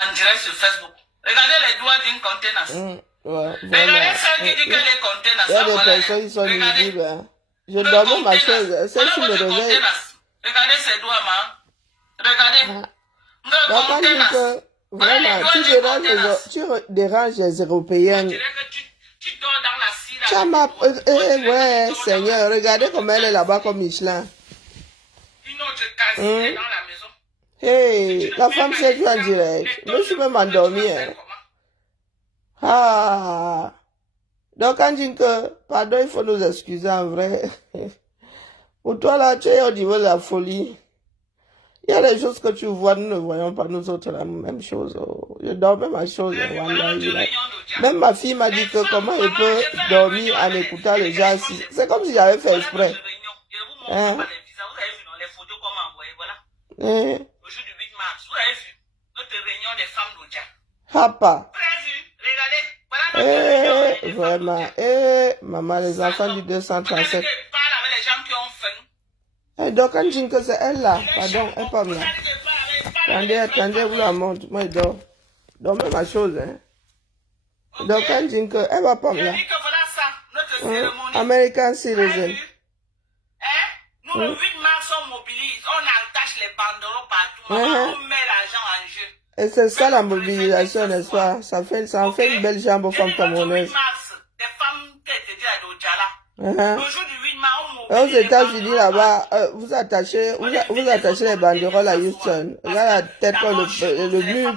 En direct sur Facebook. Regardez les doigts d'une contenance. Ouais, regardez celle qui dit que les contenances. Il y a des personnes qui sont nuisibles. Hein. Je dormais ma chose. Celle qui me réveille. Regardez ses doigts, ma. Regardez. Donc, on dit que, vraiment, tu déranges les Européens. Tu dors dans la cire. Ouais, Seigneur, regardez comment elle est là-bas comme Michelin. Une autre casine dans la maison. Hey, la femme s'est jouée en direct. Je suis même endormi. Hein. Ah. Donc, on dit que, pardon, il faut nous excuser en vrai. Pour toi, là, tu es au niveau de la folie. Il y a des choses que tu vois, nous ne voyons pas, nous autres, la même chose. Je dormais ma chose. Même ma fille m'a dit que comment elle peut dormir en écoutant les gens. C'est comme si j'avais fait exprès. Hein? Hein? Papa. Vraiment. Maman, les enfants du 237. Donc, quand je dis que c'est elle là, pardon, elle pas là. Attendez, vous la montre. Moi, je dors. Dormez ma chose, hein. Donc, quand je dis que elle va pas là. American citizen. Nous, le 8 mars, on mobilise, on attache les banderoles partout, on met l'argent en jeu. Et c'est ça la mobilisation, n'est-ce pas? Ça en fait une belle jambe aux femmes camerounaises. Des femmes qui étaient à Dojala. Le jour du 8 mars, on mobilise. Aux États-Unis, là-bas, vous attachez les banderoles à Houston. Là, la tête comme le mur,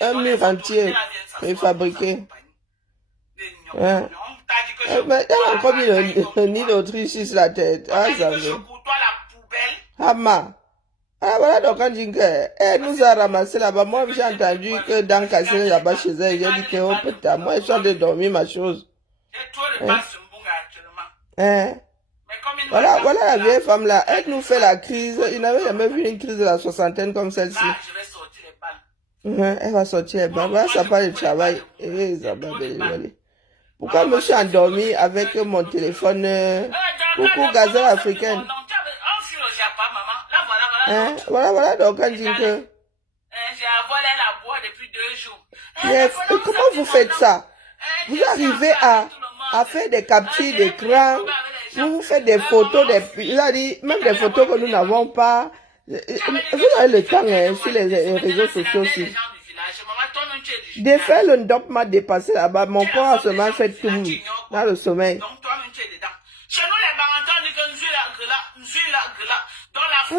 un mur entier préfabriqué. Hein? Mais elle a encore mis le nid d'Autriche sur la tête. Ah, ça veut. Hama. Ah, voilà, donc on dit qu'elle nous a ramassé là-bas. Moi, j'ai entendu que dans Cassel, là-bas chez elle, j'ai dit que, oh putain, moi, je suis en train de dormir ma chose. Hein? Voilà la vieille femme là. Elle nous fait la crise. Il n'avait jamais vu une crise de la soixantaine comme celle-ci. Elle va sortir les balles. Voilà, ça parle de travail. Pourquoi je me suis endormi avec mon téléphone? Coucou, gazelle africaine. Hein? Voilà, donc on dit que... J'ai volé la boîte depuis 2 jours. Comment vous faites ça? Vous arrivez à faire des captures d'écran, vous faites des photos, il a dit, même des photos que nous n'avons pas. Vous avez le temps sur les réseaux sociaux aussi. De faire le ndop m'a dépassé là-bas, mon corps a seulement fait tout dans le sommeil. Chez nous, les Barantans disent que dans la femme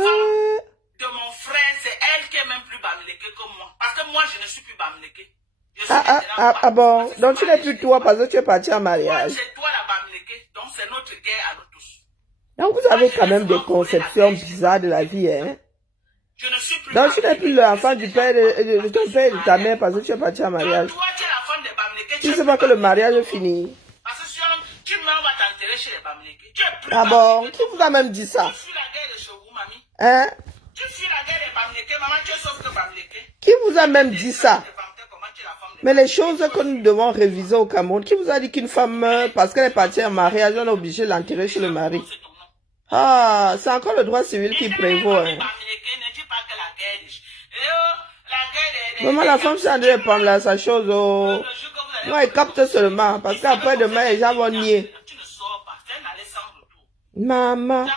de mon frère, c'est elle qui est même plus bamléquée que moi. Parce que moi, je ne suis plus bamléquée. Ah bon, donc tu n'es plus toi parce que tu es parti en mariage. C'est toi la bamléquée, donc c'est notre guerre à nous tous. Donc vous avez quand même des conceptions bizarres de la vie, hein. Je ne suis plus donc tu n'es plus l'enfant du père de ton père et de ta mère parce que tu es parti en mariage. Toi, tu es la femme des bamléqués. Tu ne sais pas que le mariage est fini. Parce que si tu meurs, on va t'enterrer chez les bamléqués. Tu es plus ah bon, qui vous a même dit ça? Tu fuis la guerre de chez vous, mamie. Hein? Tu fuis la guerre des bamléqués, maman, tu es sauf que bamléqués. Qui vous a même dit ça? Mais les choses que nous devons réviser au Cameroun, qui vous a dit qu'une femme, parce qu'elle est partie en mariage, on est obligé de l'enterrer chez le mari? Ah, c'est encore le droit civil qui prévaut. Hein. Maman, la femme s'est en train de prendre là, sa chose. Oh. Moi, elle capte seulement, parce qu'après demain, les gens vont nier. Maman,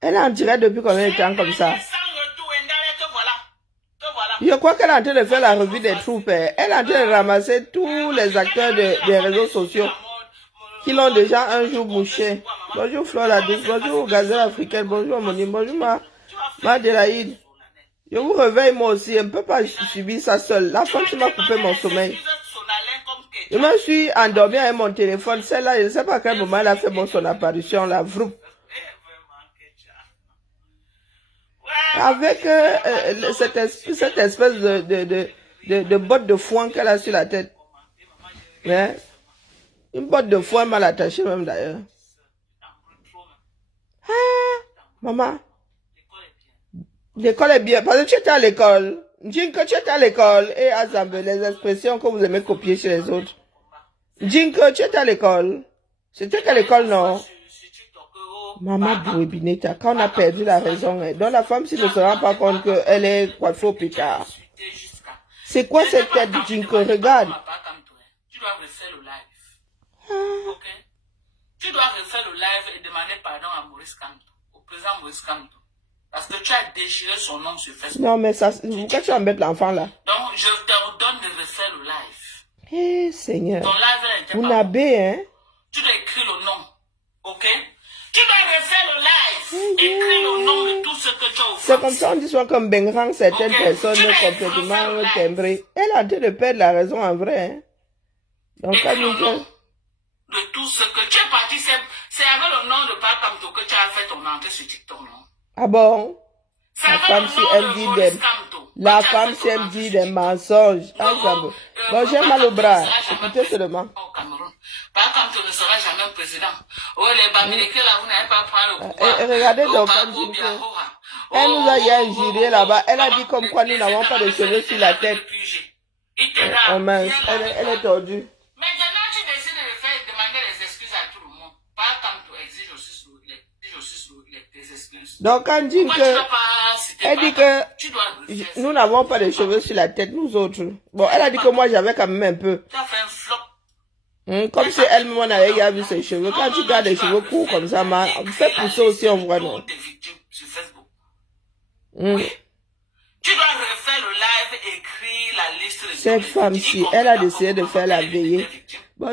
elle est en direct depuis combien de temps comme ça? Je crois qu'elle est en train de faire la revue des troupes. Elle est en train de ramasser tous les acteurs des réseaux sociaux qui l'ont déjà un jour mouché. Bonjour Flora Douce, bonjour Gazelle africaine, bonjour Moni, bonjour ma Delaïde. Je vous réveille moi aussi, je ne peux pas subir ça seule. La femme m'a coupé mon sommeil. Je me suis endormi avec mon téléphone. Celle-là, je ne sais pas à quel moment elle a fait son apparition, la vroupe. Avec cette espèce de botte de foin qu'elle a sur la tête. Hein? Une botte de foin mal attachée même d'ailleurs. Ah, maman. L'école est bien. Parce que tu étais à l'école. Jinko, tu étais à l'école. Et Azambe, les expressions que vous aimez copier chez les autres. Jinko, tu étais à l'école. C'était qu'à l'école, non? Maman Bouébineta, quand on a perdu la raison, donc la femme, s'il ne se rend pas compte qu'elle est coiffée au pétard. C'est quoi cette tête de Jinko? Regarde. Tu dois refaire le live. Ok? Tu dois refaire le live et demander pardon à Maurice Kamto, au président Maurice Kamto. Parce que tu as déchiré son nom sur Facebook. Non, mais ça, pourquoi tu embêtes l'enfant là? Donc, je t'ordonne de refaire le live. Eh, Seigneur. Ton live n'était Vous pas n'avez, hein? Tu dois écrire le nom. Ok? Tu dois refaire le live. Écrire le nom de tout ce que tu as offert. C'est comme ça, on dit souvent comme Bengrang, certaines personnes complètement timbrées. Elle est en train de perdre la raison en vrai, hein? Donc, Écris le nom de tout ce que tu es parti. C'est avec le nom de Papa Kamto que tu as fait ton entrée sur TikTok, non? Ah bon? La femme, si elle dit des... La femme, si elle dit des mensonges. Ensemble. Bon, j'ai mal au bras. Écoutez seulement. Au Cameroun. Papa Kamto ne sera jamais président. Oh, les Bamileke, là, vous n'avez pas pris le pouvoir. Et regardez donc, elle nous a hier juré là-bas. Elle a dit comme quoi nous n'avons pas de cheveux sur la tête. Oh mince, elle est tordue. Maintenant, tu décides de demander des excuses à tout le monde. Papa Kamto exige aussi des excuses. Donc, quand dit que, elle dit que nous n'avons pas de cheveux sur la tête, nous autres. Bon, elle a dit que moi j'avais quand même un peu. Tu as fait un flop. Comme si elle-même on avait déjà vu ses cheveux. Quand tu gardes les cheveux courts comme ça, fais pousser aussi, on voit non. Oui. Tu dois refaire le live, écrire la liste de cette femme-ci, elle a décidé de faire la veillée. Bon,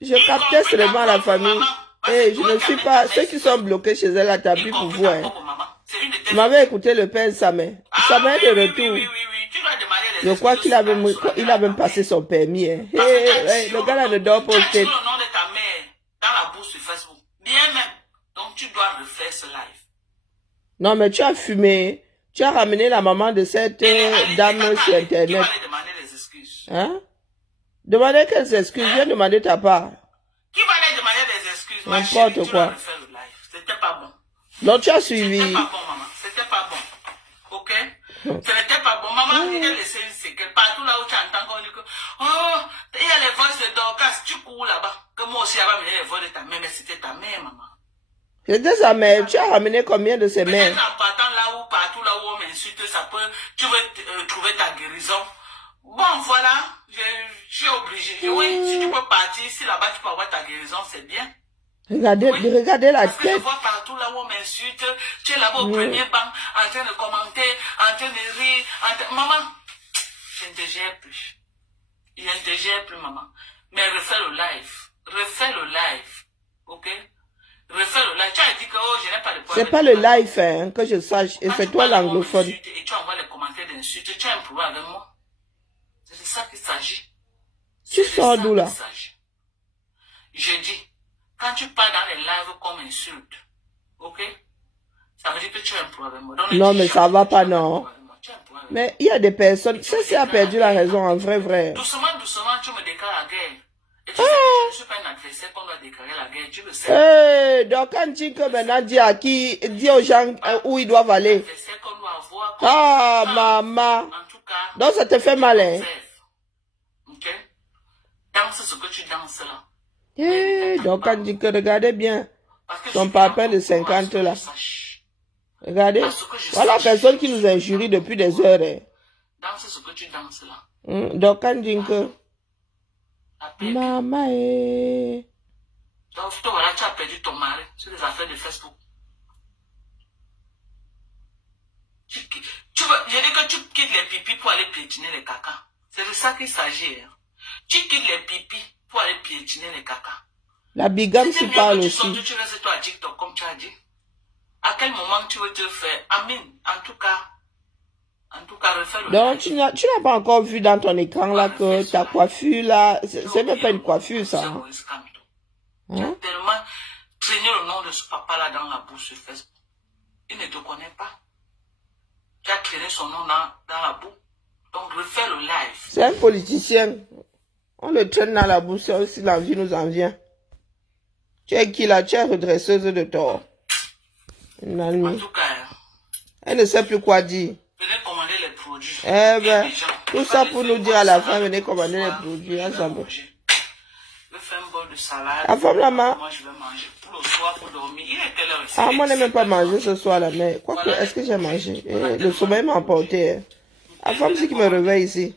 je captais seulement la famille. Et je ne suis pas, ceux qui sont bloqués chez elle, à tapis pour vous. Hein. Je m'avais écouté le père Samet. Samet est de retour. Je crois qu'il a même passé son permis. Hein. Le gars là ne dort pas au tête. Tu as le nom de ta mère dans la bourse sur Facebook. Bien même. Donc tu dois refaire ce live. Non, mais tu as fumé. Tu as ramené la maman de cette dame sur Internet. Qui va aller demander des excuses? Hein? Demander quelles excuses? Viens demander ta part. Qui va aller demander des excuses? N'importe quoi. C'était pas bon. Donc tu as suivi. C'était pas bon, maman. C'était pas bon. Ok? Ce n'était pas bon. Maman, il a laissé une séquelle. Partout là où tu entends qu'on dit que, oh, il y a les voix de Dorcas, tu cours là-bas. Que moi aussi, j'avais amené les voix de ta mère, mais c'était ta mère, maman. C'était sa mère. Tu as ramené combien de ses mères? Peut-être en partant là où, partout là où on m'insulte, ça peut, tu veux trouver ta guérison. Bon, voilà, je suis obligé. Oui, si tu peux partir, si là-bas tu peux avoir ta guérison, c'est bien. Regardez, Oui. regardez la Parce que je tête. vois partout là où on m'insulte, tu es là-bas au premier banc, en train de commenter, en train de rire. Maman, je ne te gère plus. Je ne te gère plus, maman. Mais refais le live. Refais le live. Ok? Refais le live. Tu as dit que oh, je n'ai pas de problème. C'est pas le live, hein, que je sache. Et c'est toi l'anglophone. Et tu envoies les commentaires d'insultes. Tu as un problème avec moi. C'est de ça qu'il s'agit. Tu sors d'où là? Je dis, quand tu parles dans les lives comme insulte, ok? Ça veut dire que tu as un problème. Non, mais ça va pas, non. Mais il y a des personnes, ceci a perdu la raison en vrai. Doucement, doucement, tu me déclares la guerre. Et tu sais que je ne suis pas un adversaire qu'on doit déclarer la guerre, tu le sais. Donc quand tu que maintenant dis aux gens où ils doivent aller. Ah, maman. En tout cas, Donc ça te fait mal, hein? Ok? Danse ce que tu danses là. Donc quand tu que regardez bien son papa de 50 là. Regardez. Voilà la personne qui nous injurie depuis des heures. Hein. Danse ce que tu danses là. Donc quand tu que maman Donc voilà, tu as perdu ton mari sur les affaires de Facebook. Je dis que tu quittes les pipis pour aller piétiner les caca. C'est de ça qu'il s'agit. Hein. Tu quittes les pipis pour aller piétiner les caca. La bigame s'y parle aussi. Tu restes toi à TikTok comme tu as dit. À quel moment tu veux te faire? Amin. En tout cas, refais le donc tu n'as pas encore vu dans ton écran là que ta coiffure là, c'est même pas une coiffure ça. Hein? Tu as tellement traîné le nom de ce papa là dans la bouche sur Facebook. Il ne te connaît pas. Tu as traîné son nom dans la boue. Donc refais le live. C'est un politicien. On le traîne dans la bouche si l'envie nous en vient. Tu es qui là? Tu es redresseuse de tort. En tout cas, elle ne sait plus quoi dire. venez commander les produits. Eh ben, tout ça pour nous dire à la fin, venez commander les produits ensemble. Je fais un bol de salade. La femme là-bas. Moi je vais manger pour le soir, pour dormir. Il est quelle heure ici? Ah, moi, je n'ai même pas mangé ce soir là, mais quoique, est-ce que j'ai mangé? Le sommeil m'a emporté. La femme qui me réveille ici.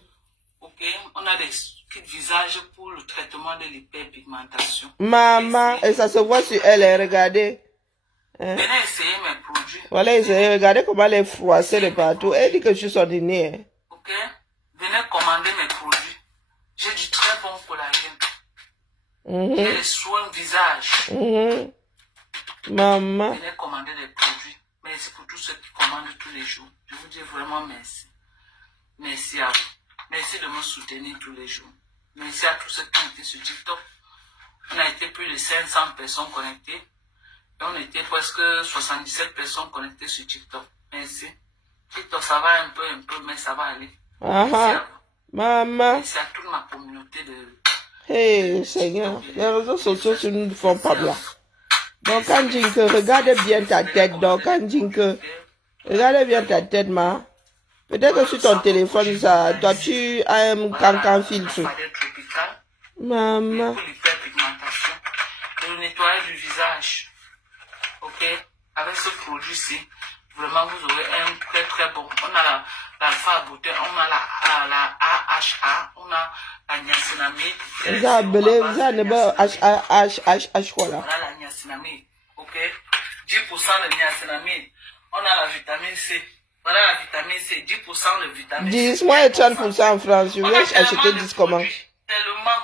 Ok, on a des kits visage pour le traitement de l'hyperpigmentation. Maman, et ça se voit sur elle, hein, regardez. Hein? Venez essayer mes produits. Voilà, regardez comment elle est froissée de partout. Elle dit que je suis ordinaire. Ok, venez commander mes produits. J'ai du très bon collagène. J'ai les soins visage. Maman. Venez commander des produits. Merci pour tous ceux qui commandent tous les jours. Je vous dis vraiment merci. Merci à vous. Merci de me soutenir tous les jours. Merci à tous ceux qui ont été sur TikTok. On a été plus de 500 personnes connectées. Et on était presque 77 personnes connectées sur TikTok. Merci. TikTok, ça va un peu, mais ça va aller. Merci à vous. Maman. Merci à toute ma communauté de... Hey, Seigneur, les réseaux sociaux ne nous font pas bien. Donc, Anjinke, regarde bien ta tête. Donc, Anjinke, regarde bien ta tête, ma. Peut-être que sur ton téléphone, ça, toi, tu as un cancan filtre. Maman. Pour l'hyperpigmentation. Et le nettoyage du visage. Ok? Avec ce produit-ci, vraiment, vous aurez un très très bon. On a l'alpha beauté, on a la AHA, on a la niacinamide. Vous avez HHH quoi là? On a la niacinamide. Ok? 10% de niacinamide. On a la vitamine C. Voilà la vitamine C, 10% de vitamine C. 10, moi et 30% en France. Je vais acheter 10 comment? Tellement.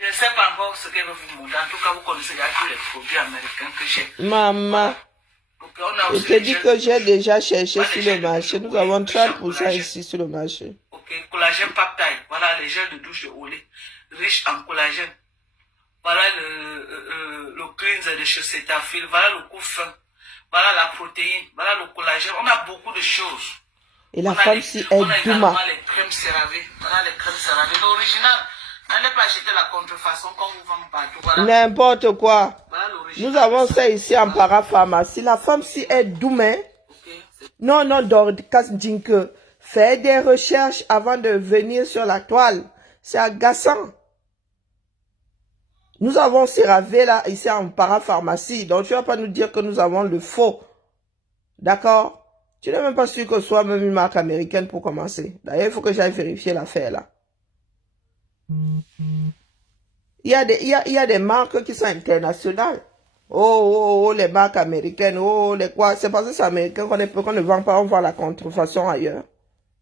Je ne sais pas encore ce qu'elle va vous montrer. En tout cas, vous connaissez tous les produits américains que j'ai. Maman. Okay, je te dis que j'ai déjà cherché sur le marché. Nous avons 30% ici sur le marché. Ok, collagène peptide. Voilà les gels de douche de Olé. Riche en collagène. Voilà le cleanser de chez Cetaphil. Voilà le coup fin. Voilà la protéine. Voilà le collagène. On a beaucoup de choses. Et la femme si est On a également Douma. les crèmes CeraVe. Voilà les crèmes CeraVe. L'original. N'allez pas acheter la contrefaçon qu'on vous vend partout. Voilà. N'importe quoi. Voilà Nous avons ça ici en parapharmacie. La femme si est Douma. Okay. Non, Dorcas Jinke. Fais des recherches avant de venir sur la toile. C'est agaçant. Nous avons CeraVe là, ici en parapharmacie. Donc, tu vas pas nous dire que nous avons le faux. D'accord? Tu n'es même pas sûr que ce soit même une marque américaine pour commencer. D'ailleurs, il faut que j'aille vérifier l'affaire là. Il y a des marques qui sont internationales. Oh, les marques américaines. Oh, les quoi. C'est parce que c'est américain qu'on ne vend pas. On vend la contrefaçon ailleurs.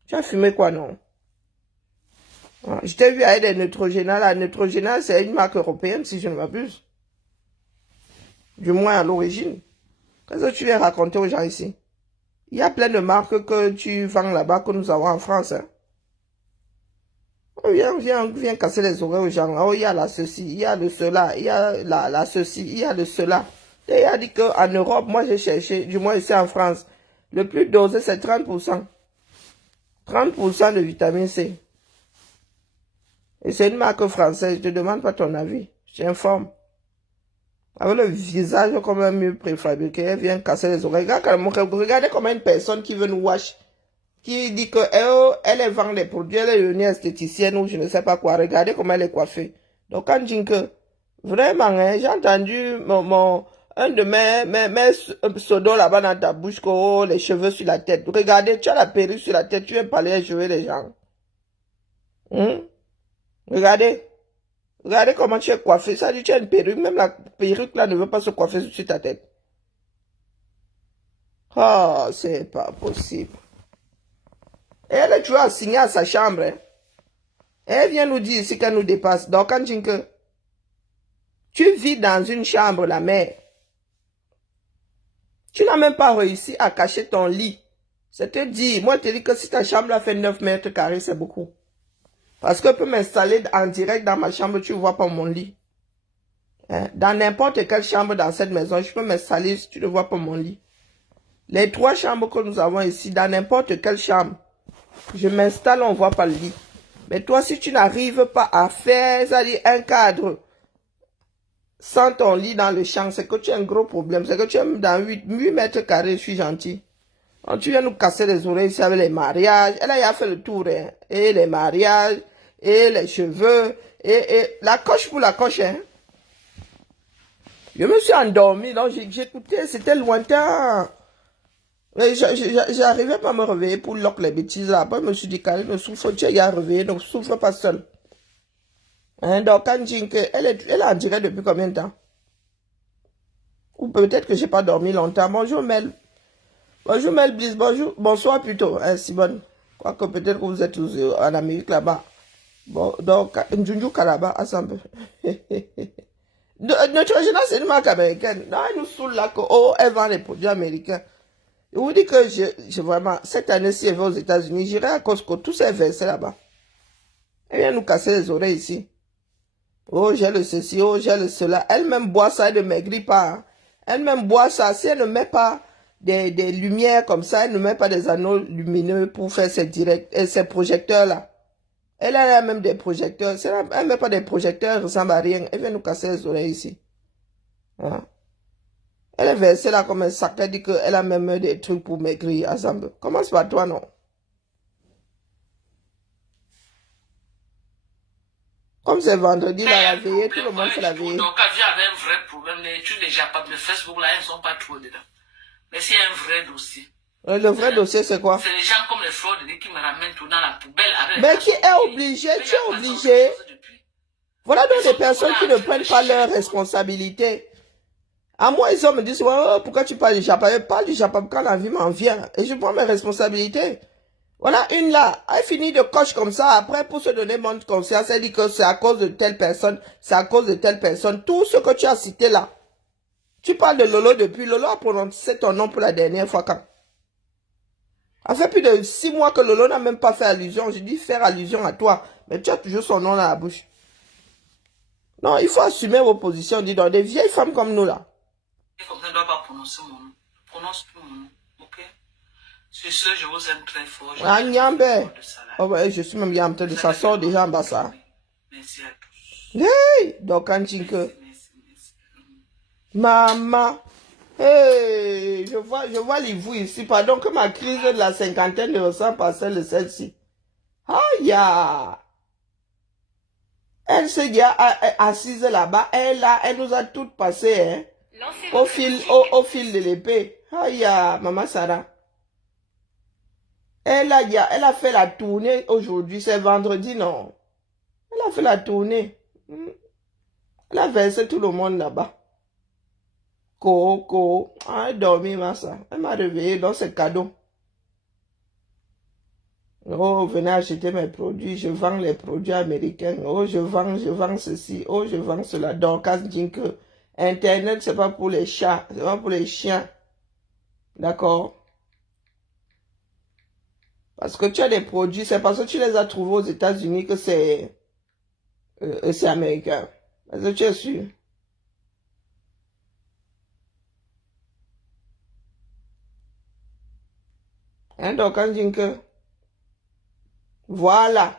Tu as fumé quoi, non? Je t'ai vu avec des Neutrogena. La Neutrogena, c'est une marque européenne, si je ne m'abuse. Du moins à l'origine. Qu'est-ce que tu viens raconter aux gens ici? Il y a plein de marques que tu vends là-bas que nous avons en France. Hein. Oh, viens casser les oreilles aux gens. Oh, il y a la ceci, il y a le cela, il y a la ceci, il y a le cela. Et il a dit qu'en Europe, moi j'ai cherché, du moins ici en France, le plus dosé c'est 30%. 30% de vitamine C. Et c'est une marque française, je te demande pas ton avis, je t'informe. Avec le visage comme un mur préfabriqué, elle vient casser les oreilles. Regardez comment une personne qui veut nous wash, qui dit que elle vend des produits, elle est une esthéticienne ou je ne sais pas quoi. Regardez comment elle est coiffée. Donc quand je dis que, vraiment, hein, j'ai entendu un de mes pseudos là-bas dans ta bouche, que oh, les cheveux sur la tête. Regardez, tu as la perruque sur la tête, tu viens parler les cheveux des gens. Regardez. Regardez comment tu es coiffé. Ça dit tu as une perruque. Même la perruque là ne veut pas se coiffer sur ta tête. Oh, c'est pas possible. Et elle est toujours assignée à sa chambre. Hein. Elle vient nous dire ici qu'elle nous dépasse. Donc, quand tu vis dans une chambre, la mère. Tu n'as même pas réussi à cacher ton lit. C'est te dire, moi, je te dis que si ta chambre a fait 9 mètres carrés, c'est beaucoup. Parce que je peux m'installer en direct dans ma chambre, tu ne vois pas mon lit. Hein? Dans n'importe quelle chambre dans cette maison, je peux m'installer, tu ne vois pas mon lit. Les 3 chambres que nous avons ici, dans n'importe quelle chambre, je m'installe, on ne voit pas le lit. Mais toi, si tu n'arrives pas à faire, c'est-à-dire un cadre sans ton lit dans le champ, c'est que tu as un gros problème. C'est que tu es dans 8 mètres carrés, je suis gentil. Donc, tu viens nous casser les oreilles ici avec les mariages. Elle a fait le tour, hein. Et les mariages, et les cheveux, et la coche pour la coche, hein. Je me suis endormi, donc j'écoutais, c'était lointain. J'arrivais pas à me réveiller pour lock les bêtises là. Après, je me suis dit, Kali, ne souffre, tu es à réveiller, ne souffre pas seul. Hein, donc, quand elle a en direct depuis combien de temps? Ou peut-être que j'ai pas dormi longtemps. Bonjour Mel. Bonjour Mel Bliss. Bonjour. Bonsoir plutôt, hein, Simone. Quoique peut-être que vous êtes en Amérique là-bas. Bon, donc, Njunju Kalaba, ensemble. Notre jeunesse, c'est une marque américaine. Non, elle nous saoule là que, oh, elle vend les produits américains. Je vous dis que j'ai vraiment, cette année-ci, elle va aux États-Unis, j'irai à Costco, tous ces versets là-bas. Elle vient nous casser les oreilles ici. Oh, j'ai le ceci, oh, j'ai le cela. Elle-même boit ça, elle ne maigrit pas. Hein. Elle-même boit ça. Si elle ne met pas des lumières comme ça, elle ne met pas des anneaux lumineux pour faire ses directs et ses projecteurs-là. Elle a même des projecteurs. Si elle ne met pas des projecteurs, elle ne ressemble à rien. Elle vient nous casser les oreilles ici. Hein? Elle est versée là comme un sac. Elle dit qu'elle a même des trucs pour maigrir ensemble. Commence par toi, non? Comme c'est vendredi, là, la veillée, tout le monde fait la veillée. Donc, quand j'avais un vrai problème, les études déjà pas de Facebook, là, elles ne sont pas trop dedans. Mais c'est un vrai dossier. Le vrai dossier, c'est quoi? C'est les gens comme les fraudes qui me ramènent tout dans la poubelle. Avec mais qui est obligé, tu es obligé. Voilà donc des personnes qui ne prennent pas leurs responsabilités. À moi, les hommes me disent, oh, pourquoi tu parles du Japon? Je parle du Japon quand la vie m'en vient. Et je prends mes responsabilités. Voilà une là, elle finit de coche comme ça, après pour se donner bonne conscience, elle dit que c'est à cause de telle personne, c'est à cause de telle personne. Tout ce que tu as cité là. Tu parles de Lolo depuis, Lolo a prononcé ton nom pour la dernière fois quand? Ça fait plus de 6 mois que Lolo n'a même pas fait allusion. J'ai dit faire allusion à toi, mais tu as toujours son nom dans la bouche. Non, il faut assumer vos positions, dis donc, des vieilles femmes comme nous là. Comme ça, ne doit pas prononcer mon nom. Prononce plus mon nom, ok? Sur ce, je vous aime très fort. Ah, Nyambe. Oh, ouais, je suis même bien en train de s'asseoir déjà en bas ça. Merci à tous. Hey, donc quand tu que... Maman. Hey, je vois les vous ici. Pardon que ma crise de la cinquantaine ne ressemble pas à celle de celle-ci. Aïe. Elle se dit assise là-bas. Elle nous a toutes passées, hein. Au fil de l'épée. Aïe, maman Sarah. Elle a fait la tournée aujourd'hui, c'est vendredi, non? Elle a fait la tournée. Elle a versé tout le monde là-bas. Coco, elle dormi, ça. Elle m'a réveillé dans ce cadeau. Oh, venez acheter mes produits, je vends les produits américains. Oh, je vends ceci. Oh, je vends cela. Donc, quand je dis que Internet, c'est pas pour les chats, c'est pas pour les chiens. D'accord? Parce que tu as des produits, c'est parce que tu les as trouvés aux États-Unis que c'est américain. Est-ce que tu es sûr? Hein, donc, quand je dis que, voilà.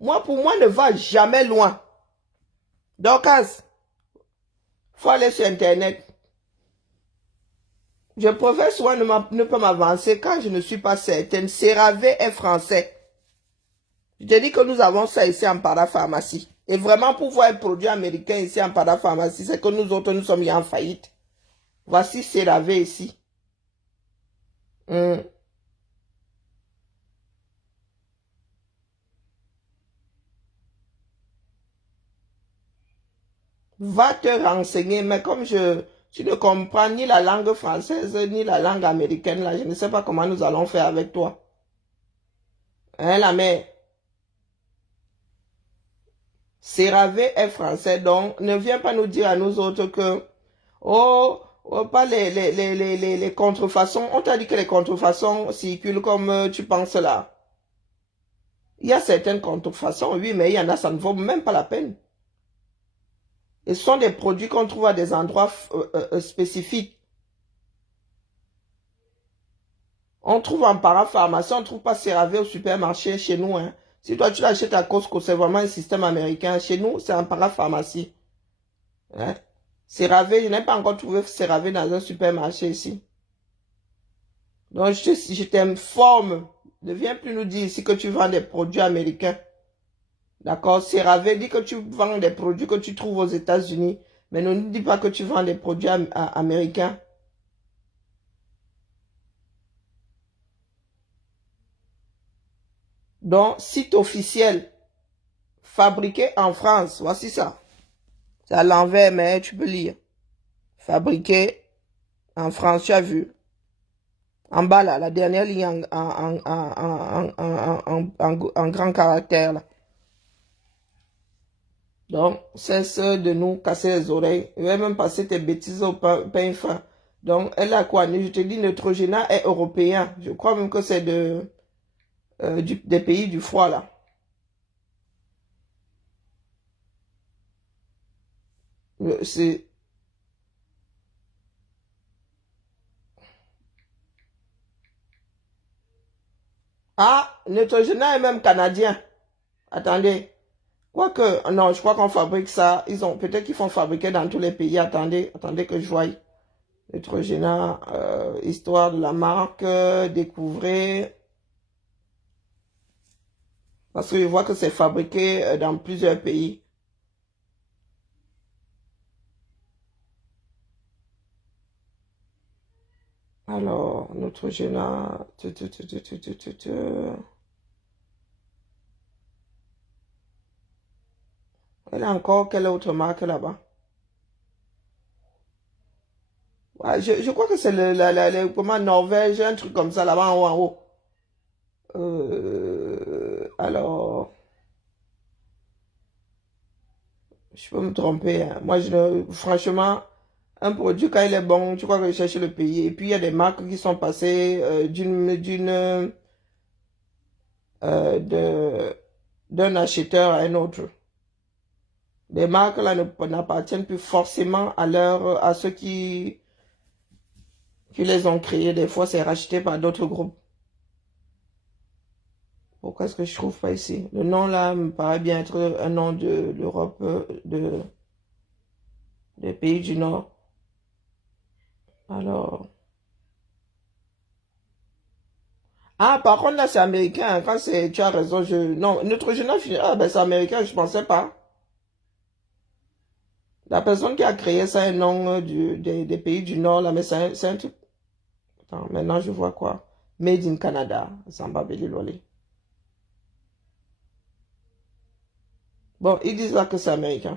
Moi, pour moi, ne va jamais loin. Donc, faut aller sur Internet. Je préfère souvent ne pas m'avancer quand je ne suis pas certaine. CeraVe est français. Je te dis que nous avons ça ici en parapharmacie. Et vraiment, pour voir un produit américain ici en parapharmacie, c'est que nous autres, nous sommes en faillite. Voici CeraVe ici. Va te renseigner, mais comme tu ne comprends ni la langue française, ni la langue américaine, là, je ne sais pas comment nous allons faire avec toi. Hein, la mère? CeraVe est français, donc ne viens pas nous dire à nous autres que, oh pas les contrefaçons. On t'a dit que les contrefaçons circulent comme tu penses là. Il y a certaines contrefaçons, oui, mais il y en a, ça ne vaut même pas la peine. Et ce sont des produits qu'on trouve à des endroits spécifiques. On trouve en parapharmacie, on ne trouve pas CeraVe au supermarché chez nous. Hein. Si toi tu l'achètes à Costco, c'est vraiment un système américain. Chez nous, c'est en parapharmacie. Hein? CeraVe, je n'ai pas encore trouvé CeraVe dans un supermarché ici. Donc je t'informe. Ne viens plus nous dire ici que tu vends des produits américains. D'accord? CeraVe dit que tu vends des produits que tu trouves aux États-Unis. Mais ne nous dis pas que tu vends des produits américains. Donc, site officiel, fabriqué en France, voici ça. C'est à l'envers, mais tu peux lire. Fabriqué en France, tu as vu. En bas, là, la dernière ligne en grand caractère, là. Donc, cesse de nous casser les oreilles. Il va même passer tes bêtises au pain fin. Donc, elle a quoi? Je te dis, Neutrogena est européen. Je crois même que c'est des pays du froid, là. C'est... Ah, Neutrogena est même canadien. Attendez. Quoique, non, je crois qu'on fabrique ça. Peut-être qu'ils font fabriquer dans tous les pays. Attendez que je voie. Neutrogena, histoire de la marque, découvrez. Parce que je vois que c'est fabriqué dans plusieurs pays. Alors, Neutrogena. Elle a encore quelle autre marque là-bas? Ouais, je crois que c'est comment, Norvège, un truc comme ça là-bas en haut, en haut. Alors, je peux me tromper, hein. Moi, franchement, un produit, quand il est bon, tu crois que je cherche le pays. Et puis, il y a des marques qui sont passées d'un acheteur à un autre. Les marques là n'appartiennent plus forcément à ceux qui les ont créées. Des fois, c'est racheté par d'autres groupes. Pourquoi est-ce que je trouve pas ici? Le nom là me paraît bien être un nom de l'Europe, des pays du Nord. Alors... Ah, par contre, là, c'est américain. Quand c'est... Tu as raison, non, Neutrogena, ah, ben, c'est américain, je pensais pas. La personne qui a créé ça est un nom des pays du Nord, là, mais c'est un truc... Attends, maintenant, je vois quoi? Made in Canada, Samba Beliloli. Bon, ils disent là que c'est américain.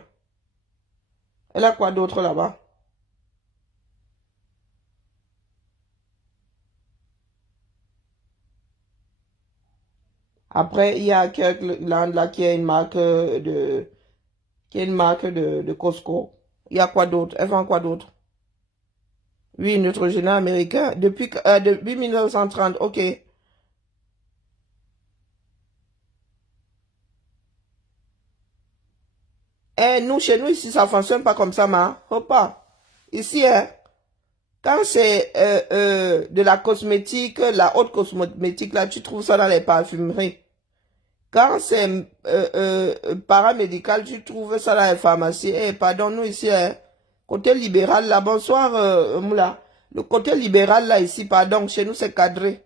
Elle a quoi d'autre là-bas? Après, il y a Kirkland là qui a une marque de Costco. Il y a quoi d'autre? Elle vend quoi d'autre? Oui, Neutrogena américain. Depuis 1930, ok. Chez nous, ici, ça fonctionne pas comme ça, ma. Faut pas. Ici, hein, quand c'est de la cosmétique, la haute cosmétique, là, tu trouves ça dans les parfumeries. Quand c'est paramédical, tu trouves ça dans les pharmacies. Pardon, nous ici, hein, côté libéral, là, bonsoir, Moula. Le côté libéral, là, ici, pardon, chez nous, c'est cadré.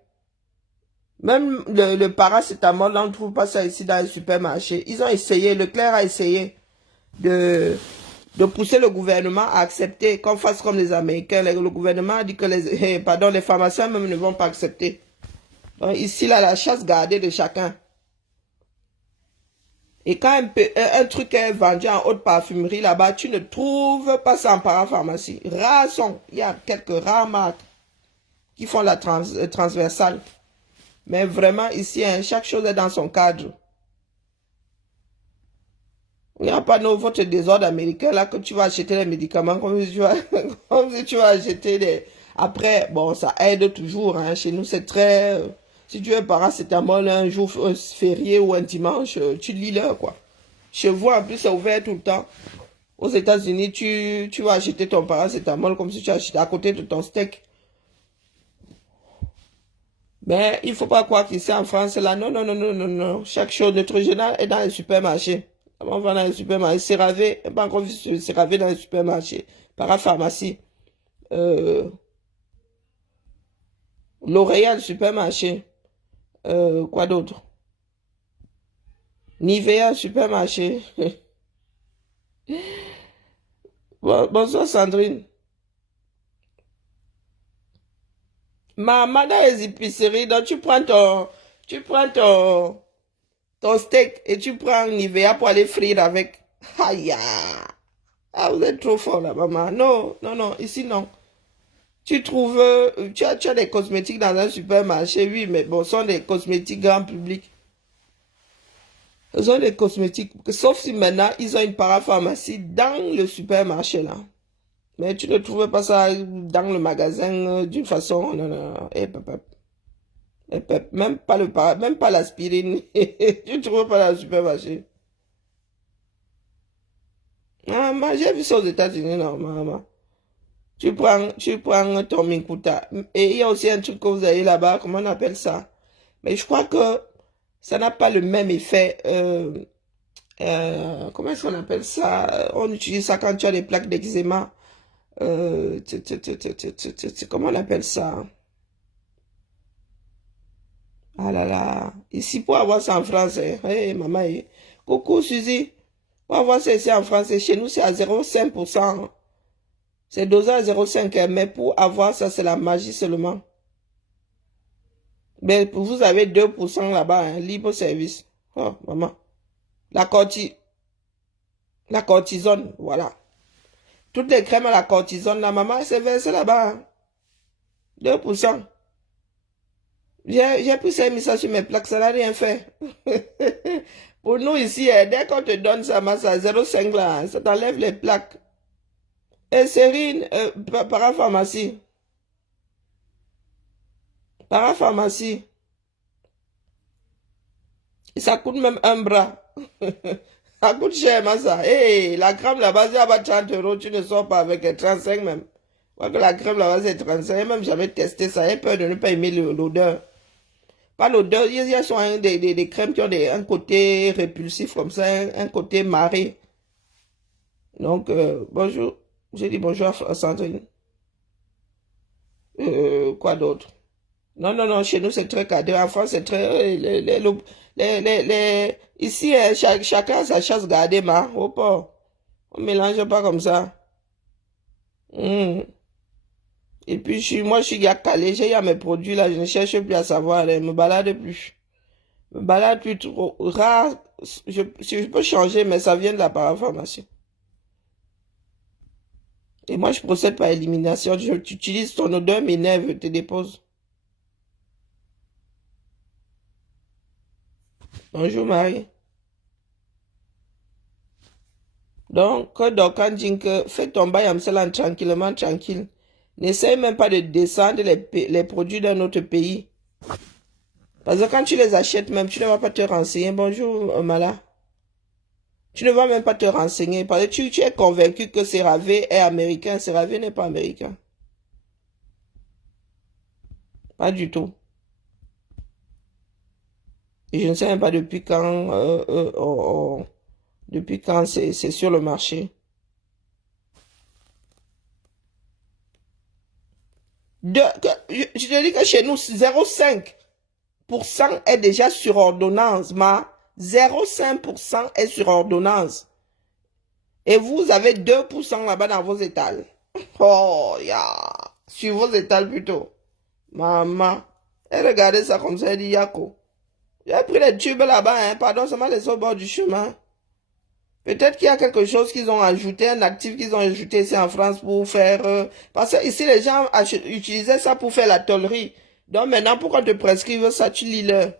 Même le paracétamol, là, on ne trouve pas ça ici dans les supermarchés. Ils ont essayé, Leclerc a essayé de pousser le gouvernement à accepter qu'on fasse comme les Américains. Le gouvernement a dit que les pharmaciens même ne vont pas accepter. Donc ici, là, la chasse gardée de chacun. Et quand un truc est vendu en haute parfumerie là-bas, tu ne trouves pas ça en parapharmacie. Rares sont. Il y a quelques rares marques qui font la transversale. Mais vraiment, ici, hein, chaque chose est dans son cadre. Il n'y a pas votre désordre américain là que tu vas acheter les médicaments comme si tu vas acheter des... Après, bon, ça aide toujours. Hein. Chez nous, c'est très... si tu veux paracétamol un jour férié ou un dimanche, tu lis l'heure, quoi. Chez vous, en plus, c'est ouvert tout le temps. Aux États-Unis, tu vas acheter ton paracétamol comme si tu achetais à côté de ton steak. Mais il ne faut pas croire qu'ici en France, là, non, non, non, non, non, non. Chaque chose, Neutrogena est dans les supermarchés. On va dans les supermarchés. CeraVe, pas encore vu CeraVe dans les supermarchés. Parapharmacie. L'Oréal, supermarché. Quoi d'autre? Nivea, supermarché. Bonsoir Sandrine. Maman dans les épiceries, donc tu prends ton ton steak et tu prends Nivea pour aller frire avec. Aïe! Ah, vous êtes trop fort là, maman. Non, non, non, ici non. Tu trouves, tu as des cosmétiques dans un supermarché, oui, mais bon, ce sont des cosmétiques grand public. Ce sont des cosmétiques, sauf si maintenant, ils ont une parapharmacie dans le supermarché, là. Mais tu ne trouves pas ça dans le magasin d'une façon, non, non, non. Même pas l'aspirine. Tu ne trouves pas dans le supermarché. Ah, j'ai vu ça aux États-Unis, non, maman. Tu prends ton Minkuta. Et il y a aussi un truc que vous avez là-bas, comment on appelle ça? Mais je crois que ça n'a pas le même effet. Comment est-ce qu'on appelle ça? On utilise ça quand tu as des plaques d'eczéma. Comment on appelle ça? Ah là là. Ici, pour avoir ça en français. Hey, maman. Hey. Coucou, Suzy. Pour avoir ça ici en français, chez nous, c'est à 0,5%. C'est dosé à 0,5, mais pour avoir ça, c'est la magie seulement. Mais vous avez 2% là-bas, hein, libre service. Oh, maman. La cortisone, voilà. Toutes les crèmes à la cortisone, la maman, c'est versé là-bas. Hein. 2%. J'ai pris ça et mis ça sur mes plaques, ça n'a rien fait. Pour nous ici, dès qu'on te donne ça, c'est à 0,5 là, hein, ça t'enlève les plaques. Et Sérine, parapharmacie. Parapharmacie. Et ça coûte même un bras. Ça coûte cher, mais ça. Hey, la crème là-bas, c'est à 30 euros, tu ne sors pas avec 35 même. Moi, que la crème là-bas, c'est 35. J'ai même jamais testé ça. J'ai peur de ne pas aimer l'odeur. Pas l'odeur, il y a souvent des crèmes qui ont un côté répulsif comme ça, un côté marré. Donc, bonjour. J'ai dit bonjour à Sandrine. Quoi d'autre? Non, non, non, chez nous c'est très cadré. En France c'est très... ici, chacun a sa chasse gardée, ma. Oh, pas. On ne mélange pas comme ça. Et puis, moi, je suis gars calé. J'ai mes produits là. Je ne cherche plus à savoir. Je me balade plus. Je me balade plus trop. Rare. Je peux changer, mais ça vient de la parapharmacie. Et moi, je procède par élimination. Tu utilises ton odeur, m'énerve, je te dépose. Bonjour, Marie. Donc, quand dit que fais ton bail en tranquillement, tranquille. N'essaye même pas de descendre les produits d'un autre pays. Parce que quand tu les achètes même, tu ne vas pas te renseigner. Bonjour, Mala. Tu ne vas même pas te renseigner. Parce que tu es convaincu que CeraVe est américain. CeraVe n'est pas américain. Pas du tout. Et je ne sais même pas depuis quand, depuis quand c'est sur le marché. Je te dis que chez nous, 0,5% est déjà sur ordonnance, ma. 0,5% est sur ordonnance. Et vous avez 2% là-bas dans vos étals. Oh, sur vos étals plutôt. Maman. Et regardez ça comme ça, elle dit Yako. J'ai pris les tubes là-bas, hein. Pardon, ça m'a laissé au bord du chemin. Peut-être qu'il y a quelque chose qu'ils ont ajouté, un actif qu'ils ont ajouté ici en France pour faire... parce que ici, les gens utilisaient ça pour faire la tôlerie. Donc maintenant, pour qu'on te prescrive ça, tu lis-le.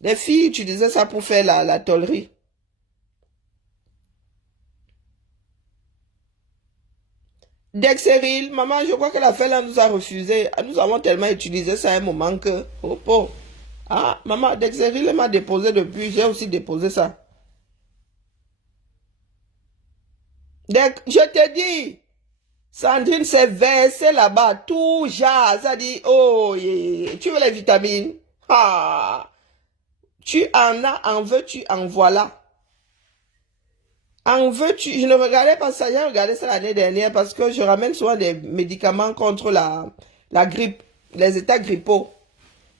Les filles utilisaient ça pour faire la tôlerie. Dexeril, maman, je crois que la fille là nous a refusé. Nous avons tellement utilisé ça à un moment que... Oh, oh. Ah, maman, Dexeril m'a déposé depuis. J'ai aussi déposé ça. Je te dis, Sandrine s'est versée là-bas, tout genre, ça dit, oh, tu veux les vitamines? Ah, tu en as, en veux-tu, en voilà. En veux-tu, je ne regardais pas ça, j'ai regardé ça l'année dernière parce que je ramène souvent des médicaments contre la grippe, les états grippaux.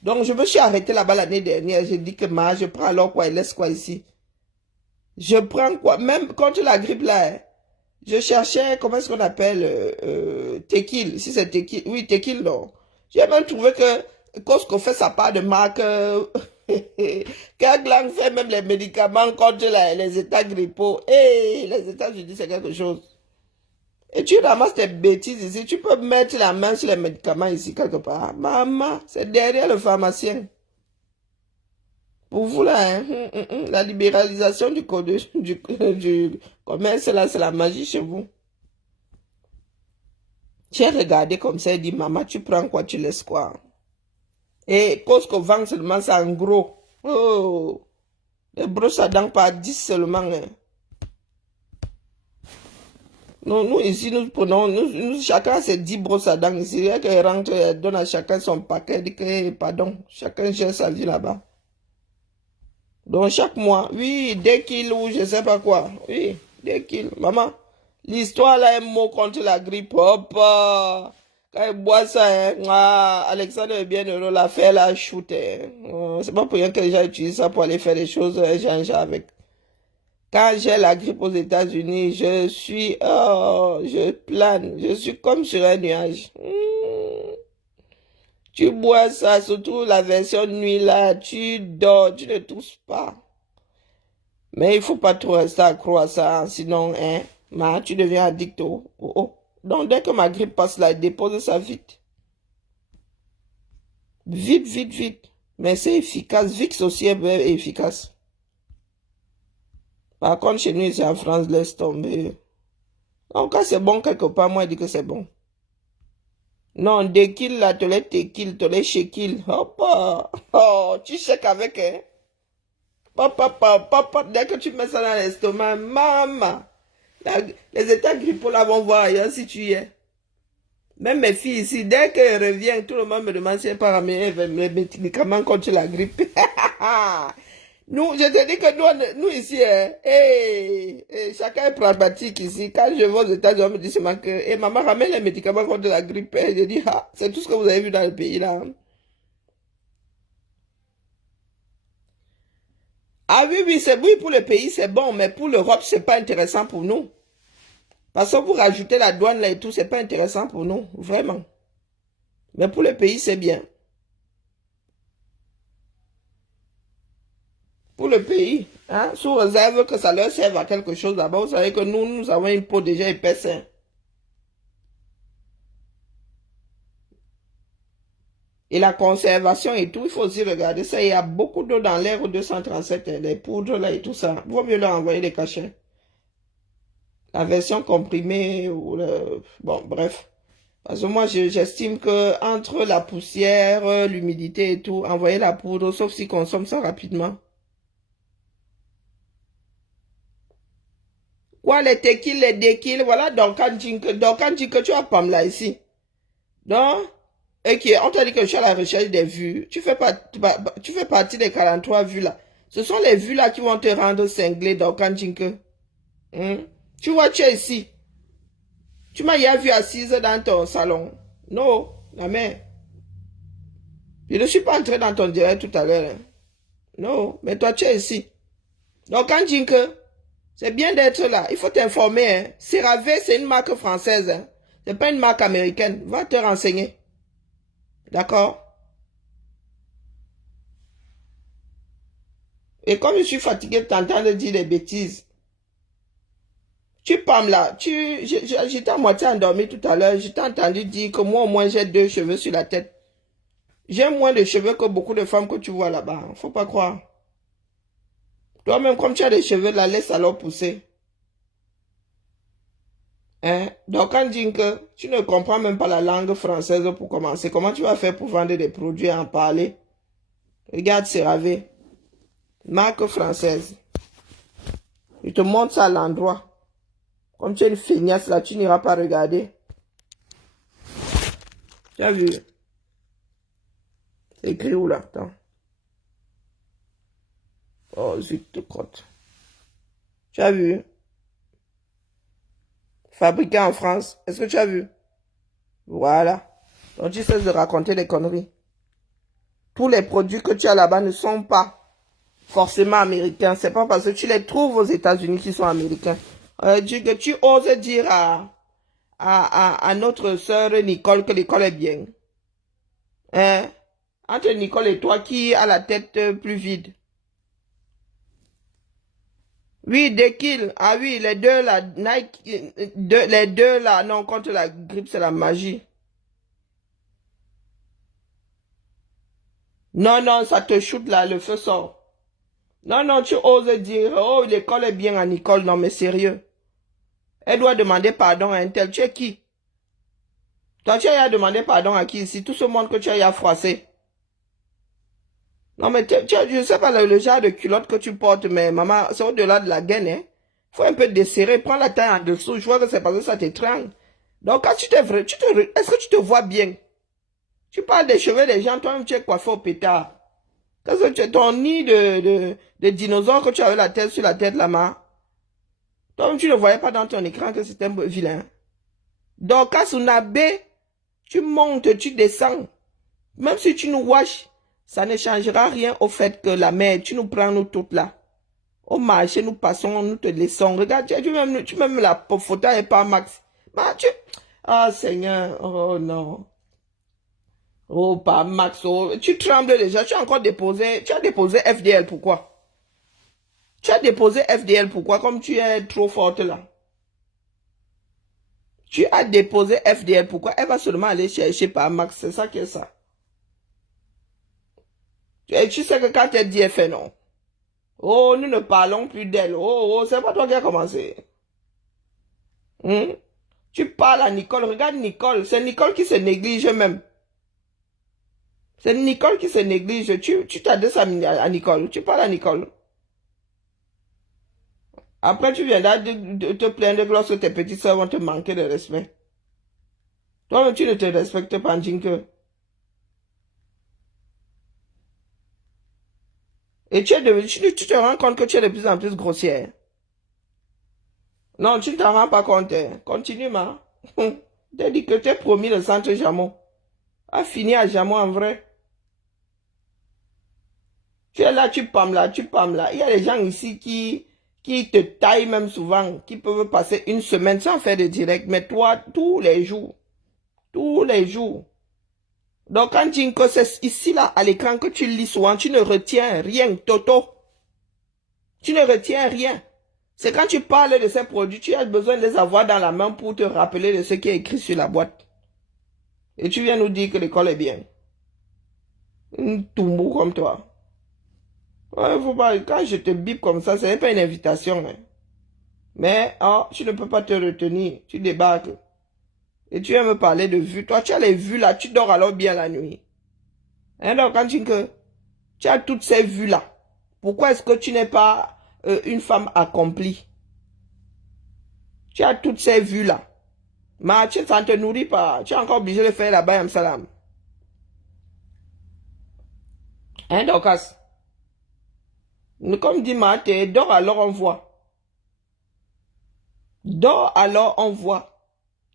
Donc, je me suis arrêté là-bas l'année dernière, j'ai dit que je prends alors quoi, il laisse quoi ici? Je prends quoi, même contre la grippe là, hein. Je cherchais, comment est-ce qu'on appelle, Tequil, si c'est Tequil, oui, Tequil, non. J'ai même trouvé que Costco fait sa part de marque, Kaglang fait même les médicaments contre les états grippaux. Et les États-Unis, c'est quelque chose. Et tu ramasses tes bêtises ici. Tu peux mettre la main sur les médicaments ici, quelque part. Maman, c'est derrière le pharmacien. Pour vous, là, hein, la libéralisation du commerce, là, c'est la magie chez vous. J'ai regardé comme ça et dit, maman, tu prends quoi, tu laisses quoi? Et Costco vend seulement ça en gros. Oh, les brosses à dents par 10 seulement. Hein. Nous, ici, nous prenons, chacun a ses 10 brosses à dents ici. Elle rentre, elle donne à chacun son paquet, elle dit que, pardon, chacun gère sa vie là-bas. Donc, chaque mois, oui, 2 kilos ou je sais pas quoi. Oui, 2 kilos. Maman, l'histoire là est mot contre la grippe. Hop, quand elle boit ça, hein, Alexandre est bien heureux, l'affaire là, shoot. Hein. C'est pas pour rien que les gens utilisent ça pour aller faire des choses, avec. Quand j'ai la grippe aux États-Unis, je plane, je suis comme sur un nuage. Tu bois ça, surtout la version nuit là, tu dors, tu ne tousses pas. Mais il faut pas trop rester accro à ça, sinon, hein, tu deviens addict. Oh. Donc, dès que ma grippe passe là, dépose ça vite. Vite, vite, vite. Mais c'est efficace. Vicks aussi est efficace. Par contre, chez nous, ici en France, laisse tomber. Donc, quand c'est bon quelque part, moi, je dis que c'est bon. Non, des kills là, te les shekills. Hop, oh, tu shakes avec, hein. Papa, dès que tu mets ça dans l'estomac, maman, les états grippaux là vont voir ailleurs si tu y es. Même mes filles ici, dès qu'elles reviennent, tout le monde me demande si elles pas ramener les médicaments contre la grippe. Nous, je te dis que nous ici, chacun est pragmatique ici. Quand je vais aux États-Unis, on me dit seulement que, maman ramène les médicaments contre la grippe. Et je dis, c'est tout ce que vous avez vu dans le pays là. Ah oui, c'est oui pour le pays, c'est bon, mais pour l'Europe, c'est pas intéressant pour nous. Parce que vous rajoutez la douane là et tout, c'est pas intéressant pour nous, vraiment. Mais pour le pays, c'est bien. Pour le pays, hein, sous réserve que ça leur serve à quelque chose là-bas. Vous savez que nous avons une peau déjà épaisse. Hein. Et la conservation et tout, il faut aussi regarder ça. Il y a beaucoup d'eau dans l'air 237, les poudres là et tout ça. Il vaut mieux leur envoyer les cachets. La version comprimée ou bon, bref. Parce que moi, j'estime que entre la poussière, l'humidité et tout, envoyer la poudre, sauf s'ils consomment ça rapidement. Quoi, les tequils, les déquils, voilà, donc quand que tu as Pamela ici. Donc, on t'a dit que je suis à la recherche des vues. Tu fais partie des 43 vues là. Ce sont les vues là qui vont te rendre cinglé dans Kanjinke. Tu vois, tu es ici. Tu m'as hier vu assise dans ton salon. Non, la mère. Je ne suis pas entré dans ton direct tout à l'heure. Hein. Non, mais toi, tu es ici. Donc, Kanjinke, c'est bien d'être là. Il faut t'informer. Hein. CeraVe, c'est une marque française. Hein. C'est pas une marque américaine. Va te renseigner. D'accord? Et comme je suis fatigué de t'entendre dire des bêtises, tu parles là, j'étais à moitié endormi tout à l'heure, je t'ai entendu dire que moi au moins j'ai 2 cheveux sur la tête. J'ai moins de cheveux que beaucoup de femmes que tu vois là-bas, faut pas croire. Toi-même, comme tu as des cheveux là, laisse alors pousser. Hein? Donc quand dit que tu ne comprends même pas la langue française pour commencer, comment tu vas faire pour vendre des produits et en parler? Regarde CeraVe, marque française. Je te montre ça à l'endroit. Comme tu es une feignasse là, tu n'iras pas regarder. Tu as vu? C'est écrit où là? Attends. Oh, zut de crotte. Tu as vu? Fabriqué en France. Est-ce que tu as vu? Voilà. Donc tu cesses de raconter des conneries. Tous les produits que tu as là-bas ne sont pas forcément américains. C'est pas parce que tu les trouves aux États-Unis qu'ils sont américains. Que tu oses dire à notre sœur Nicole que l'école est bien. Hein? Entre Nicole et toi, qui a la tête plus vide? Oui, Dekil. Ah oui, les deux là, Nike, les deux là, non, contre la grippe, c'est la magie. Non, non, ça te shoot là, le feu sort. Non, non, tu oses dire, oh, l'école est bien à Nicole. Non, mais sérieux. Elle doit demander pardon à un tel. Tu es qui? Toi, tu as demandé pardon à qui ici? Tout ce monde que tu as froissé. Non, mais je sais pas le genre de culotte que tu portes, mais maman, c'est au-delà de la gaine, hein. Faut un peu desserrer, prends la taille en dessous. Je vois que c'est parce que ça t'étrangle. Donc, quand est-ce que tu te vois bien? Tu parles des cheveux des gens, toi-même, tu es coiffé au pétard. Qu'est-ce que tu es ton nid de dinosaure que tu avais la tête sur la tête là-bas? Toi-même, tu ne voyais pas dans ton écran que c'était un vilain. Donc, Kasunabe, tu montes, tu descends. Même si tu nous washes, ça ne changera rien au fait que la mère, tu nous prends nous toutes là. Au marché, nous passons, nous te laissons. Regarde, tu même la photo et pas Max. Bah, oh Seigneur, oh non. Oh, pas Max, oh. Tu trembles déjà, tu as encore déposé, tu as déposé FDL, pourquoi? Tu as déposé FDL, pourquoi? Comme tu es trop forte là. Tu as déposé FDL, pourquoi? Elle va seulement aller chercher par Max, c'est ça qui est ça. Et tu sais que quand elle dit, elle fait non. Oh, nous ne parlons plus d'elle. Oh, oh, c'est pas toi qui as commencé. Tu parles à Nicole. Regarde Nicole. C'est Nicole qui se néglige même. C'est Nicole qui se néglige. Tu t'adresses à Nicole. Tu parles à Nicole. Après, tu viendras de te plaindre lorsque tes petites soeurs vont te manquer de respect. Toi-même, tu ne te respectes pas, Jinke. Et tu te rends compte que tu es de plus en plus grossière. Non, tu ne t'en rends pas compte. Hein. Continue, ma. T'as dit que tu as promis le centre Jamon. A fini à Jamon en vrai. Tu es là, tu pâmes là, tu pâmes là. Il y a des gens ici qui te taillent même souvent, qui peuvent passer une semaine sans faire de direct. Mais toi, tous les jours. Tous les jours. Donc quand tu dis que c'est ici là, à l'écran que tu lis souvent, tu ne retiens rien, Toto. Tu ne retiens rien. C'est quand tu parles de ces produits, tu as besoin de les avoir dans la main pour te rappeler de ce qui est écrit sur la boîte. Et tu viens nous dire que l'école est bien. Un toumbo comme toi. Ouais, faut pas, quand je te bip comme ça, ce n'est pas une invitation. Hein. Mais, oh, tu ne peux pas te retenir. Tu débarques. Et tu viens me parler de vues. Toi, tu as les vues là, tu dors alors bien la nuit. Hein, donc, quand tu as toutes ces vues là, pourquoi est-ce que tu n'es pas une femme accomplie? Tu as toutes ces vues là. Mais ça ne te nourrit pas. Tu es encore obligé de faire la bayam salam. Hein, Dorcas? Comme dit Maté, dors alors on voit. Dors alors on voit.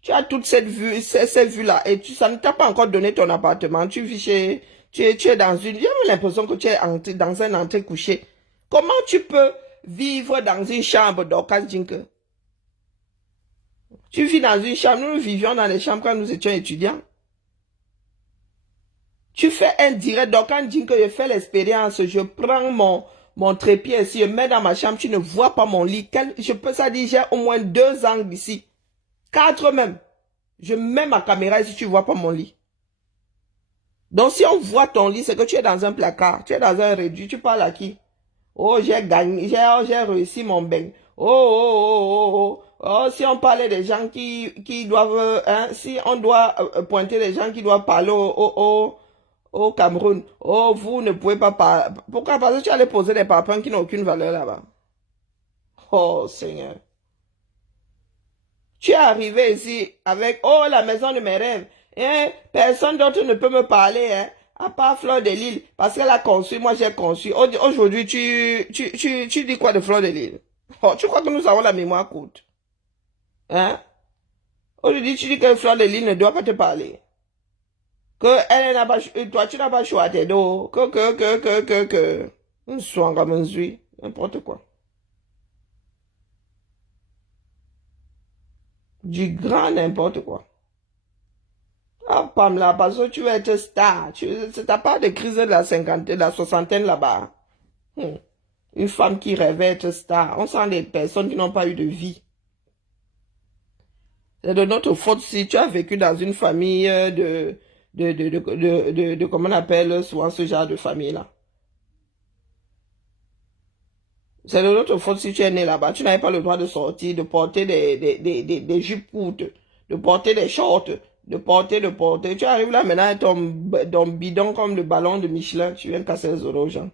Tu as toute cette vue, ces vues-là, et ça ne t'a pas encore donné ton appartement. Tu vis chez, tu es dans une, j'ai l'impression que tu es dans un entrée couché. Comment tu peux vivre dans une chambre, Dorcas Jinke? Tu vis dans une chambre, nous vivions dans les chambres quand nous étions étudiants. Tu fais un direct, donc quand Jinke, je fais l'expérience, je prends mon trépied ici, je mets dans ma chambre, tu ne vois pas mon lit. Je peux ça dire, j'ai au moins 2 angles ici. 4 même. Je mets ma caméra ici, tu ne vois pas mon lit. Donc si on voit ton lit, c'est que tu es dans un placard, tu es dans un réduit, tu parles à qui? Oh, j'ai gagné, j'ai réussi mon bain. Oh, oh, oh, oh, oh. Oh, si on parlait des gens qui doivent, hein, si on doit pointer les gens qui doivent parler au Cameroun. Oh, vous ne pouvez pas parler. Pourquoi? Parce que tu allais poser des parpaings qui n'ont aucune valeur là-bas. Oh, Seigneur. Tu es arrivé ici avec, oh, la maison de mes rêves. Hein? Personne d'autre ne peut me parler, hein? À part Fleur de Lille. Parce qu'elle a conçu, moi j'ai conçu. Aujourd'hui, tu dis quoi de Fleur de Lille? Oh, tu crois que nous avons la mémoire courte? Hein? Aujourd'hui, tu dis que Fleur de Lille ne doit pas te parler. Que elle n'a pas, toi, tu n'as pas choix à tes dos. Que. Un soin comme un zui. N'importe quoi. Du grand n'importe quoi. Ah, Pamela, parce que tu veux être star. Tu n'as pas de crise de la cinquantaine, de la soixantaine là-bas. Une femme qui rêvait être star. On sent des personnes qui n'ont pas eu de vie. C'est de notre faute si tu as vécu dans une famille comment on appelle souvent ce genre de famille-là. C'est de notre faute si tu es né là-bas. Tu n'avais pas le droit de sortir, de porter des jupes courtes, de porter des shorts, de porter. Tu arrives là maintenant avec ton bidon comme le ballon de Michelin. Tu viens casser les oreilles aux gens.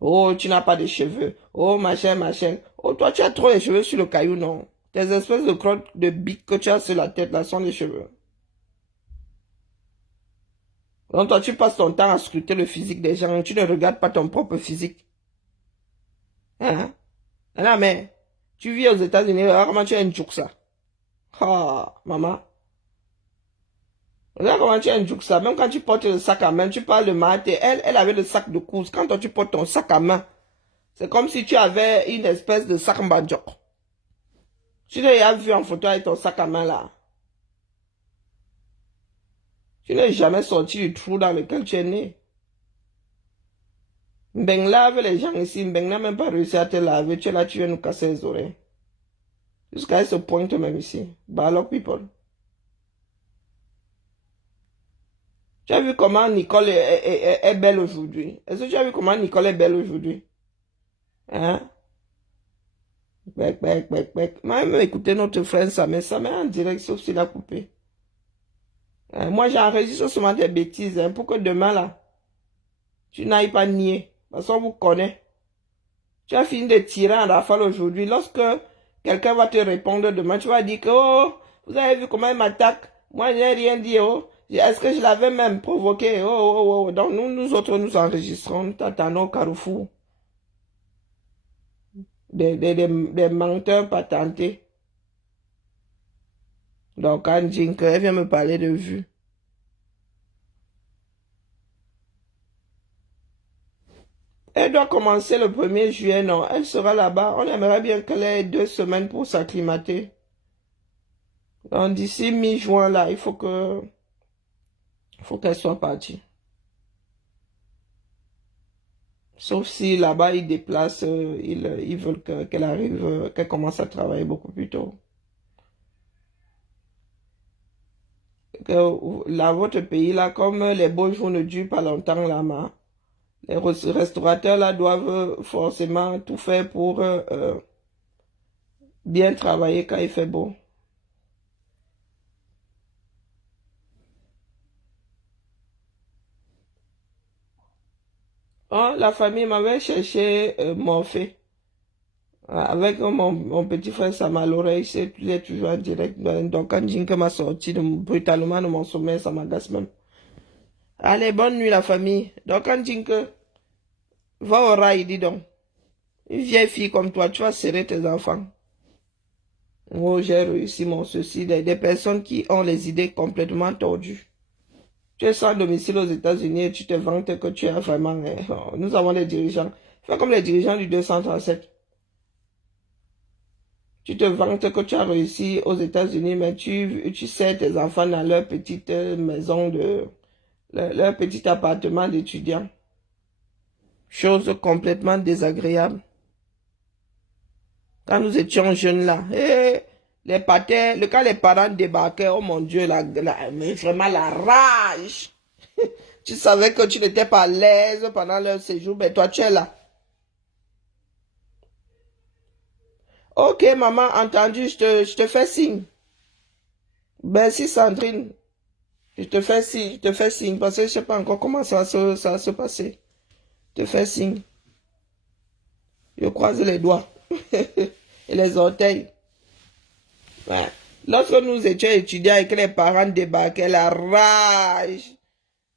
Oh, tu n'as pas de cheveux. Oh, machin. Oh, toi, tu as trop de cheveux sur le caillou, non? Tes espèces de crottes de bique que tu as sur la tête, là, sont des cheveux. Donc, toi, tu passes ton temps à scruter le physique des gens. Tu ne regardes pas ton propre physique. Hein? Non, mais, tu vis aux États-Unis, regarde comment tu as une ça. Ah, maman. Regarde comment tu as une ça. Même quand tu portes le sac à main, tu parles de maths. Elle avait le sac de course. Quand toi, tu portes ton sac à main, c'est comme si tu avais une espèce de sac mbadjok. Tu l'as vu en photo avec ton sac à main là. Tu n'es jamais sorti du trou dans lequel tu es né. Mbeng lave les gens ici. Mbeng n'a même pas réussi à te laver. Tu es là, tu viens nous casser les oreilles. Jusqu'à ce point même ici. Balok people. Tu as vu comment Nicole est belle aujourd'hui? Est-ce que tu as vu comment Nicole est belle aujourd'hui? Hein? Bec. Même écouter notre frère Samé en direct, sauf s'il a coupé. Moi, j'enregistre seulement des bêtises, hein, pour que demain, là, tu n'ailles pas nier. Parce qu'on vous connaît. Tu as fini de tirer en rafale aujourd'hui. Lorsque quelqu'un va te répondre demain, tu vas dire que, oh, vous avez vu comment il m'attaque? Moi, je n'ai rien dit, oh. Est-ce que je l'avais même provoqué? Oh. Donc, nous autres, nous enregistrons, nous t'attendons au carrefour. Des menteurs patentés. Donc, Anne Jinke, elle vient me parler de vue. Elle doit commencer le 1er juillet, non? Elle sera là-bas. On aimerait bien qu'elle ait 2 semaines pour s'acclimater. Donc, d'ici mi-juin, là, il faut qu'elle soit partie. Sauf si là-bas, ils déplacent, ils veulent qu'elle arrive, qu'elle commence à travailler beaucoup plus tôt. Là, votre pays, là, comme les beaux jours ne durent pas longtemps, là, les restaurateurs, là, doivent forcément tout faire pour bien travailler quand il fait beau. Oh, la famille m'avait cherché Morphée. Avec mon petit frère Sama à l'oreille, il est toujours en direct. Donc, quand Jinke m'a sorti brutalement de mon sommeil, ça m'agace même. Allez, bonne nuit la famille. Donc, quand Jinke va au rail, dis donc. Une vieille fille comme toi, tu vas serrer tes enfants. Oh, j'ai réussi mon ceci. Des personnes qui ont les idées complètement tordues. Tu es sans domicile aux États-Unis et tu te vantes que tu es vraiment... nous avons des dirigeants. Fais comme les dirigeants du 237. Tu te vantes que tu as réussi aux États-Unis, mais tu sers tes enfants dans leur petite maison, leur petit appartement d'étudiants. Chose complètement désagréable. Quand nous étions jeunes là, quand les parents débarquaient, oh mon Dieu, mais vraiment la rage. Tu savais que tu n'étais pas à l'aise pendant leur séjour, mais toi tu es là. Ok, maman, entendu, je te fais signe. Merci Sandrine. Je te fais signe, parce que je ne sais pas encore comment ça va se passer. Je te fais signe. Je croise les doigts. Et les orteils. Ouais. Lorsque nous étions étudiants et que les parents débarquaient, la rage.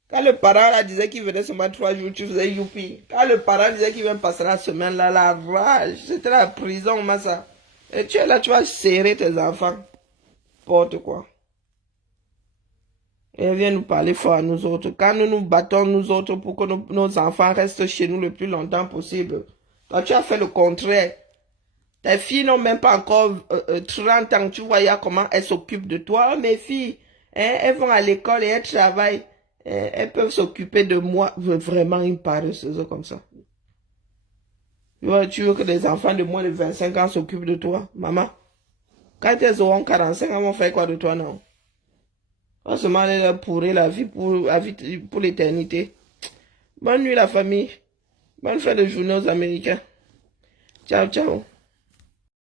Quand le parent là, disait qu'il venait seulement 3 jours, tu faisais youpi. Quand le parent disait qu'il vient passer la semaine là, la rage. C'était la prison, moi ça. Et tu es là, tu vas serrer tes enfants. N'importe quoi. Et elle vient nous parler fort à nous autres. Quand nous nous battons nous autres pour que nos enfants restent chez nous le plus longtemps possible. Toi, tu as fait le contraire. Tes filles n'ont même pas encore 30 ans. Tu vois comment elles s'occupent de toi. Mes filles, Hein, elles vont à l'école et elles travaillent. Hein, elles peuvent s'occuper de moi. Vraiment une paresseuse comme ça. Tu veux que les enfants de moins de 25 ans s'occupent de toi, maman? Quand elles auront 45 ans, elles vont faire quoi de toi, non? On se demande de pourrir la vie pour l'éternité. Bonne nuit, la famille. Bonne fin de journée aux Américains. Ciao, ciao.